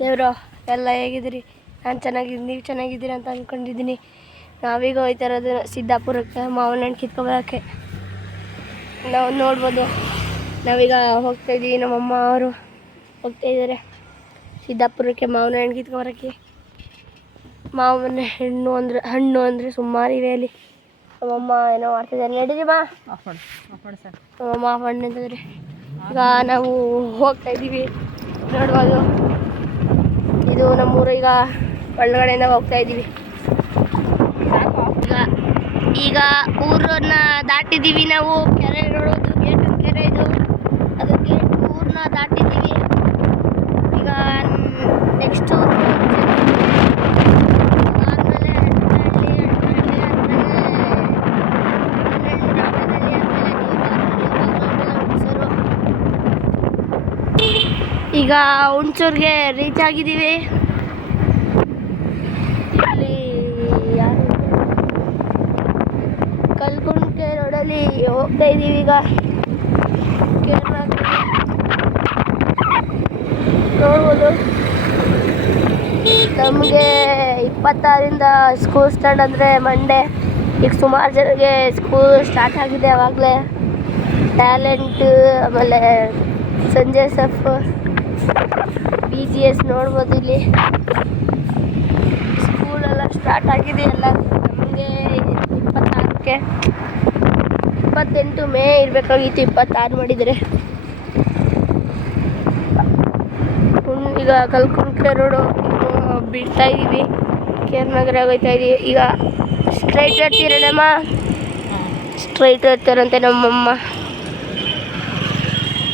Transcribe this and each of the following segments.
ದೇವ್ರು ಎಲ್ಲ ಹೇಗಿದ್ದೀರಿ? ನಾನು ಚೆನ್ನಾಗಿದ್ದೀನಿ, ನೀವು ಚೆನ್ನಾಗಿದ್ದೀರಿ ಅಂತ ಅಂದ್ಕೊಂಡಿದ್ದೀನಿ. ನಾವೀಗ ಹೋಗ್ತಾ ಇರೋದು ಸಿದ್ದಾಪುರಕ್ಕೆ ಮಾವಿನ ಹಣ್ಣು ಕಿತ್ಕೊಬರೋಕ್ಕೆ. ನಾವು ನೋಡ್ಬೋದು, ನಾವೀಗ ಹೋಗ್ತಾಯಿದ್ದೀವಿ. ನಮ್ಮಮ್ಮ ಅವರು ಹೋಗ್ತಾಯಿದ್ದಾರೆ ಸಿದ್ದಾಪುರಕ್ಕೆ ಮಾವಿನ ಹಣ್ಣು ಕಿತ್ಕೊಬರೋಕ್ಕೆ. ಮಾವಿನ ಹಣ್ಣು ಅಂದರೆ ಸುಮಾರಿವೆ ಅಲ್ಲಿ. ನಮ್ಮಮ್ಮ ಏನೋ ಮಾಡ್ತಿದ್ದಾರೆ, ನಡೀರಿ ಬಾ. ನಮ್ಮಮ್ಮ ಹಣ್ಣು ಅಂತಿದ್ದಾರೆ. ಈಗ ನಾವು ಹೋಗ್ತಾಯಿದ್ದೀವಿ, ನೋಡ್ಬೋದು. ಇದು ನಮ್ಮೂರು. ಈಗ ಒಳಗಡೆಯಿಂದ ಹೋಗ್ತಾಯಿದ್ದೀವಿ. ಈಗ ಊರನ್ನ ದಾಟಿದ್ದೀವಿ ನಾವು. ಕೆರೆ ನೋಡೋದು, ಗೇಟ್ ಕೆರೆ ಇದು, ಅದು ಗೇಟ್ ಊರನ್ನ ದಾಟಿದ್ದೀವಿ. ಈಗ ನೆಕ್ಸ್ಟ್ ಆದಮೇಲೆ ಈಗ ಹುಣಸೂರಿಗೆ ರೀಚ್ ಆಗಿದ್ದೀವಿ. ಇಲ್ಲಿ ಯಾರು ಕಲ್ಕುಂಟೆ ರೋಡಲ್ಲಿ ಹೋಗ್ತಾ ಇದ್ದೀವಿ. ಈಗ ನೋಡ್ಬೋದು, ನಮಗೆ 26ರಿಂದ ಸ್ಕೂಲ್ ಸ್ಟಾರ್ಟ್ ಅಂದರೆ ಮಂಡೇ. ಈಗ ಸುಮಾರು ಜನಕ್ಕೆ ಸ್ಕೂಲ್ ಸ್ಟಾರ್ಟ್ ಆಗಿದೆ ಆವಾಗಲೇ. ಟ್ಯಾಲೆಂಟ್, ಆಮೇಲೆ ಸಂಜೆ ಸಫ್, BGS ನೋಡ್ಬೋದು. ಇಲ್ಲಿ ಸ್ಕೂಲೆಲ್ಲ ಸ್ಟಾರ್ಟ್ ಆಗಿದೆ ಎಲ್ಲ. ನಮಗೆ 26ಕ್ಕೆ 28 ಮೇ ಇರಬೇಕಾಗಿತ್ತು, 26 ಮಾಡಿದರೆ. ಈಗ ಕಲ್ಕುಂಟೆ ರೋಡು ಬಿಡ್ತಾ ಇದ್ದೀವಿ, ಕೇರ್ನಗರ ಹೋಗ್ತಾ ಇದ್ದೀವಿ. ಈಗ ಸ್ಟ್ರೈಟ್ ಇರ್ತೀರಲ್ಲಮ್ಮ, ಸ್ಟ್ರೈಟ್ ಇರ್ತಾರಂತೆ ನಮ್ಮಮ್ಮ.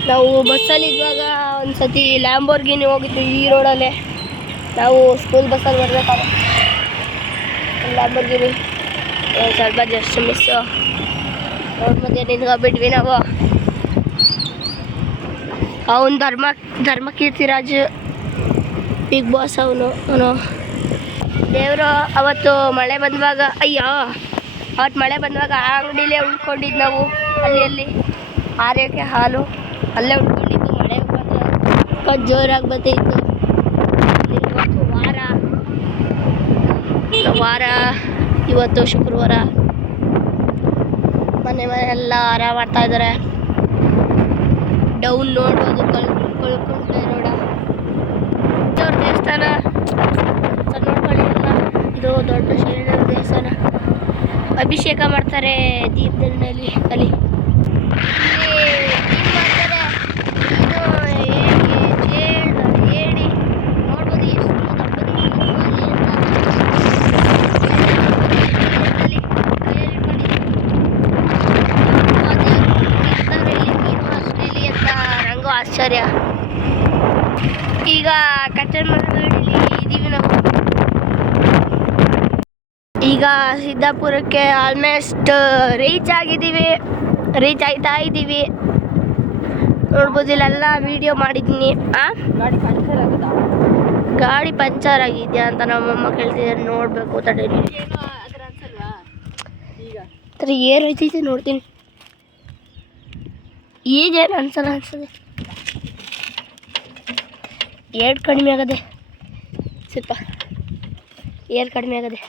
ನಾವು ಬಸ್ಸಲ್ಲಿ ಇದ್ದಾಗ ಒಂದು ಸತಿ ಲ್ಯಾಂಬೋರ್ಗಿನಿ ಹೋಗಿದ್ವಿ ಈ ರೋಡಲ್ಲೇ. ನಾವು ಸ್ಕೂಲ್ ಬಸ್ಸಲ್ಲಿ ಬರಬೇಕಾದ್ರೆ ಲ್ಯಾಂಬೋರ್ಗಿನಿ ಸ್ವಲ್ಪ ಜಸ್ಟ್ ಮಿಸ್ಸು. ರೋಡ್ ಮಧ್ಯೆ ನಿಂತ್ಕೊಬಿಟ್ವಿ ನಾವು. ಅವನು ಧರ್ಮಕೀರ್ತಿರಾಜ್ ಬಿಗ್ ಬಾಸ್ ಅವನು. ದೇವರು ಅವತ್ತು ಮಳೆ ಬಂದುವಾಗ, ಅವತ್ತು ಮಳೆ ಬಂದುವಾಗ ಆ ಅಂಗಡಿಲೇ ಉಳ್ಕೊಂಡಿದ್ದು ನಾವು. ಅಲ್ಲಿ ಆರ್ಯಕ್ಕೆ ಹಾಲು ಅಲ್ಲೇ ಉಳ್ಕೊಂಡಿದ್ದು. ಮಳೆ ಬಂದು ಜೋರಾಗಿ ಬರ್ತಾಯಿತ್ತು. ಇವತ್ತು ವಾರ ಇವತ್ತು ಶುಕ್ರವಾರ. ಮನೆಯೆಲ್ಲ ಆರ ಮಾಡ್ತಾ ಇದ್ದಾರೆ. ಡೌನ್ ನೋಡ್ಬೋದು, ಕಲ್ಕುಂಟೆ ರೋಡ. ದೇವ್ರ ದೇವಸ್ಥಾನ ನೋಡ್ಕೊಳ್ಳಿಲ್ಲ, ಇದು ದೊಡ್ಡ ಶರೀರ ದೇವಸ್ಥಾನ. ಅಭಿಷೇಕ ಮಾಡ್ತಾರೆ ದೀಪದಂಡಲ್ಲಿ. ಅಲ್ಲಿ ಹೇಳಿ ನೋಡ್ಬೋದು ಎಷ್ಟು ರಂಗು ಆಶ್ಚರ್ಯ. ಈಗ ಕಚ್ಚನಹಳ್ಳಿಲಿ ಇದ್ದೀವಿ ನಾವು. ಈಗ ಸಿದ್ದಾಪುರಕ್ಕೆ ಆಲ್ಮೋಸ್ಟ್ ರೀಚ್ ಆಗ್ತಾ ಇದ್ದೀವಿ. ನೋಡ್ಬೋದು, ಇಲ್ಲೆಲ್ಲ ವಿಡಿಯೋ ಮಾಡಿದ್ದೀನಿ. ಗಾಡಿ ಪಂಚರ್ ಆಗಿದೆಯಾ ಅಂತ ನಮ್ಮಮ್ಮ ಕೇಳ್ತಿದ್ದಾರೆ. ನೋಡಬೇಕು, ತಡೀರಿ. ಏರ್ ಹೋಯ್ತೈತೆ ನೋಡ್ತೀನಿ. ಈಗೇನು ಅನ್ಸದೆ, ಏರ್ ಕಡಿಮೆ ಆಗದೆ, ಸ್ವಲ್ಪ ಏರ್ ಕಡಿಮೆ ಆಗದೆ.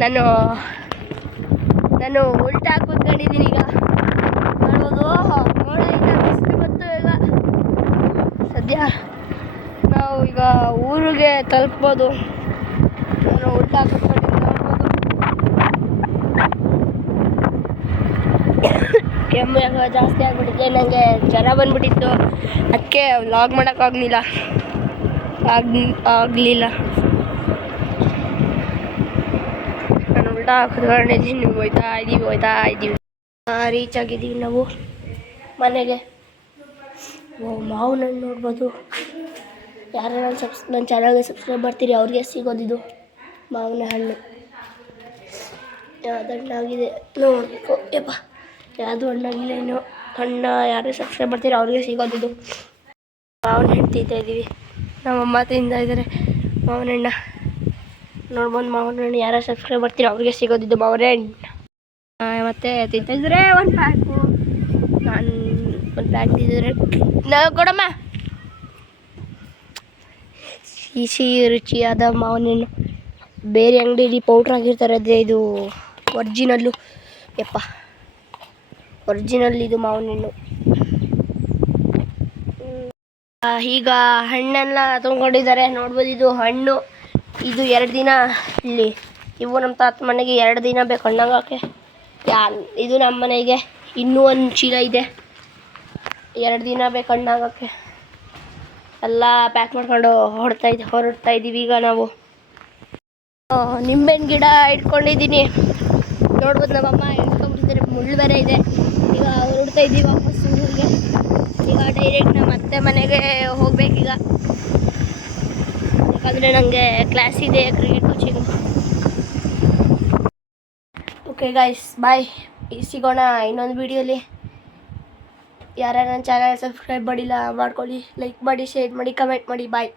ನಾನು ಉಲ್ಟಾ ಕೂತ್ಕೊಂಡಿದ್ದೀನಿ. ಈಗ ನೋಡ್ಬೋದು, ಮೋಡ ಇಲ್ಲ, ಬಿಸಿಲು ಬಂತು. ಈಗ ಸದ್ಯ ನಾವು ಈಗ ಊರಿಗೆ ತಲುಪ್ಬೋದು. ನಾನು ಉಲ್ಟಾ ಕೂತ್ಕೊಂಡಿದ್ದೀನಿ, ನೋಡ್ಬೋದು. ಕೆಮ್ಮು ಜಾಸ್ತಿ ಆಗಿಬಿಟ್ಟಿದೆ, ನನಗೆ ಜ್ವರ ಬಂದುಬಿಟ್ಟಿತ್ತು. ಅದಕ್ಕೆ ವ್ಲಾಗ್ ಮಾಡೋಕ್ಕಾಗಲಿಲ್ಲ. ನಾನು ಉಲ್ಟಾ ಕೂತ್ಕೊಂಡಿದ್ದೀನಿ. ಹೋಯ್ತಾ ಇದ್ದೀವಿ. ರೀಚ್ ಆಗಿದ್ದೀವಿ ನಾವು ಮನೆಗೆ. ಮಾವಿನ ಹಣ್ಣು ನೋಡ್ಬೋದು. ಯಾರು ನನ್ನ ಚಾನಲ್ಗೆ ಸಬ್ಸ್ಕ್ರೈಬ್ ಮಾಡ್ತೀರಿ ಅವ್ರಿಗೆ ಸಿಗೋದಿದ್ದು ಮಾವಿನ ಹಣ್ಣು. ಯಾವ್ದು ಹಣ್ಣಾಗಿದೆ ನೋಡಬೇಕು. ಯಾವುದು ಹಣ್ಣಾಗಿಲ್ಲ ಇನ್ನು. ಹಣ್ಣು ಯಾರು ಸಬ್ಸ್ಕ್ರೈಬ್ ಮಾಡ್ತೀರಿ ಅವ್ರಿಗೆ ಸಿಗೋದಿದ್ದು. ಮಾವಿನ ಹಣ್ಣು ತಿಂತಾ ಇದ್ದೀವಿ. ನಮ್ಮಮ್ಮ ತಿಂತಾ ಇದ್ದಾರೆ ಮಾವಿನ ಹಣ್ಣು. ನೋಡ್ಬೋದು, ಮಾವಿನ ಹಣ್ಣು ಯಾರು ಸಬ್ಸ್ಕ್ರೈಬ್ ಮಾಡ್ತೀರಿ ಅವ್ರಿಗೆ ಸಿಗೋದಿದ್ದು ಮಾವಿನ ಹಣ್ಣು. ಮತ್ತು ತಿಂತಿದ್ರೆ ಒಂದು ಪ್ಯಾಕು, ನಾನು ಒಂದು ಪ್ಯಾಕ್ ತಿಂತಿದ್ರೆ ನಾವು ಕೊಡಮ್ಮ. ಸಿಹಿ ರುಚಿಯಾದ ಮಾವಿನ ಹಣ್ಣು ಬೇರೆ ಅಂಗಡಿಯಲ್ಲಿ ಪೌಡ್ರ್ ಆಗಿರ್ತಾರೆ, ಅದೇ ಇದು ಒರ್ಜಿನಲ್ಲು. ಯಪ್ಪ, ಒರ್ಜಿನಲ್ ಇದು ಮಾವಿನ ಹಣ್ಣು. ಈಗ ಹಣ್ಣೆಲ್ಲ ತೊಗೊಂಡಿದ್ದಾರೆ ನೋಡ್ಬೋದು. ಇದು ಹಣ್ಣು, ಇದು 2 ದಿನ ಇಲ್ಲಿ ಇವು ನಮ್ಮ ತಾತ ಮನೆಗೆ 2 ದಿನ ಬೇಕು ಹಣ್ಣಾಗೋಕ್ಕೆ. ಇದು ನಮ್ಮ ಮನೆಗೆ ಇನ್ನೂ ಒಂದು ಚೀಲ ಇದೆ, 2 ದಿನ ಬೇಕು ಹಣ್ಣಾಗೋಕ್ಕೆ. ಎಲ್ಲ ಪ್ಯಾಕ್ ಮಾಡ್ಕೊಂಡು ಹೊರಡ್ತಾ ಇದ್ದೀವಿ ಈಗ ನಾವು. ನಿಂಬೆಹಣ್ಣು ಗಿಡ ಇಟ್ಕೊಂಡಿದ್ದೀನಿ ನೋಡ್ಬೋದು. ನಮ್ಮಮ್ಮ ಇಟ್ಕೊಂಡ್ಬಿಟ್ಟಿದ್ದಾರೆ, ಮುಳ್ಳು ಬೇರೆ ಇದೆ. ಈಗ ಹೊರಡ್ತಾ ಇದ್ದೀವಿ ವಾಪಸ್ ಊರಿಗೆ. ಈಗ ಡೈರೆಕ್ಟ್ ನಮ್ಮ ಅತ್ತೆ ಮನೆಗೆ ಹೋಗ್ಬೇಕೀಗ, ಯಾಕಂದರೆ ನನಗೆ ಕ್ಲಾಸ್ ಇದೆ, ಕ್ರಿಕೆಟ್ ಕೋಚಿಂಗ್. ಓಕೆ ಗಾಯ್ಸ್, ಬಾಯ್. ಸಿಗೋಣ ಇನ್ನೊಂದು ವೀಡಿಯೋಲಿ. ಯಾರ್ಯಾರು ನನ್ನ ಚಾನಲ್ ಸಬ್ಸ್ಕ್ರೈಬ್ ಮಾಡಿಲ್ಲ ಮಾಡ್ಕೊಳ್ಳಿ, ಲೈಕ್ ಮಾಡಿ, ಶೇರ್ ಮಾಡಿ, ಕಮೆಂಟ್ ಮಾಡಿ. ಬಾಯ್.